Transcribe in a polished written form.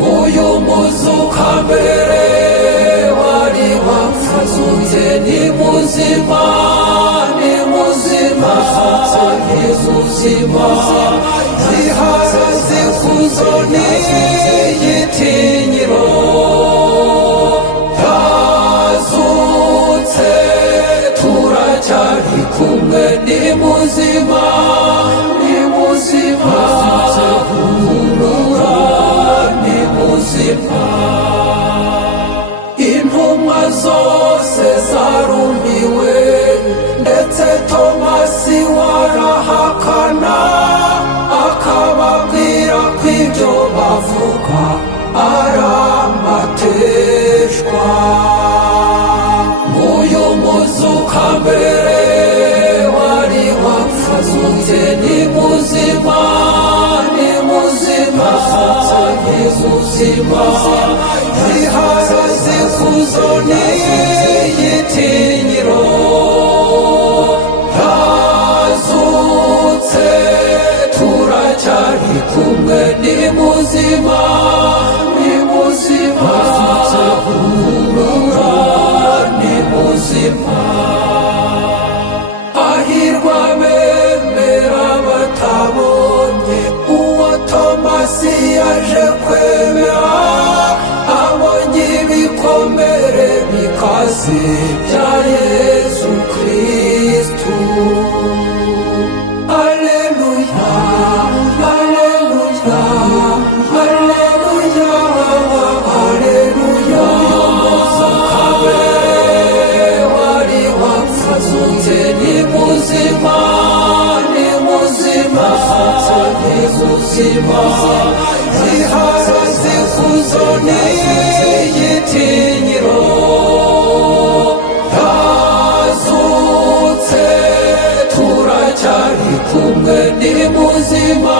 nguyu muzuka mbere wari wapfazutse ni muzima ni muzima ni muzima zihara zikuzo n'igitinyiro yazutse turacyari kumwe ni muzima ni muzima humura ni muzima intumwa zose zarumiwe ndetse Tomasi warahakana akababwira ko ibyo bavuga ari amateshwa nguyu muzuka mbere wari wapfazutse ni muzima ni muzima ni muzima zihara zikuzo n'igitinyiro yazutse turacyari kumwe ni muzima ni muzima humura ni muzima hahirwa abemera batabonye uwo Tomasi yaje kwemera abonye ibikomere bikaze bya Yesu Kristu. Alleluia, alleluia, alleluia, alleluia. Muzuka mbere wari wapfazutse ni muzima ni muzima ni muzima zihara zikuzo n'igitinyiro yazutse turacyari kumwe ni muzima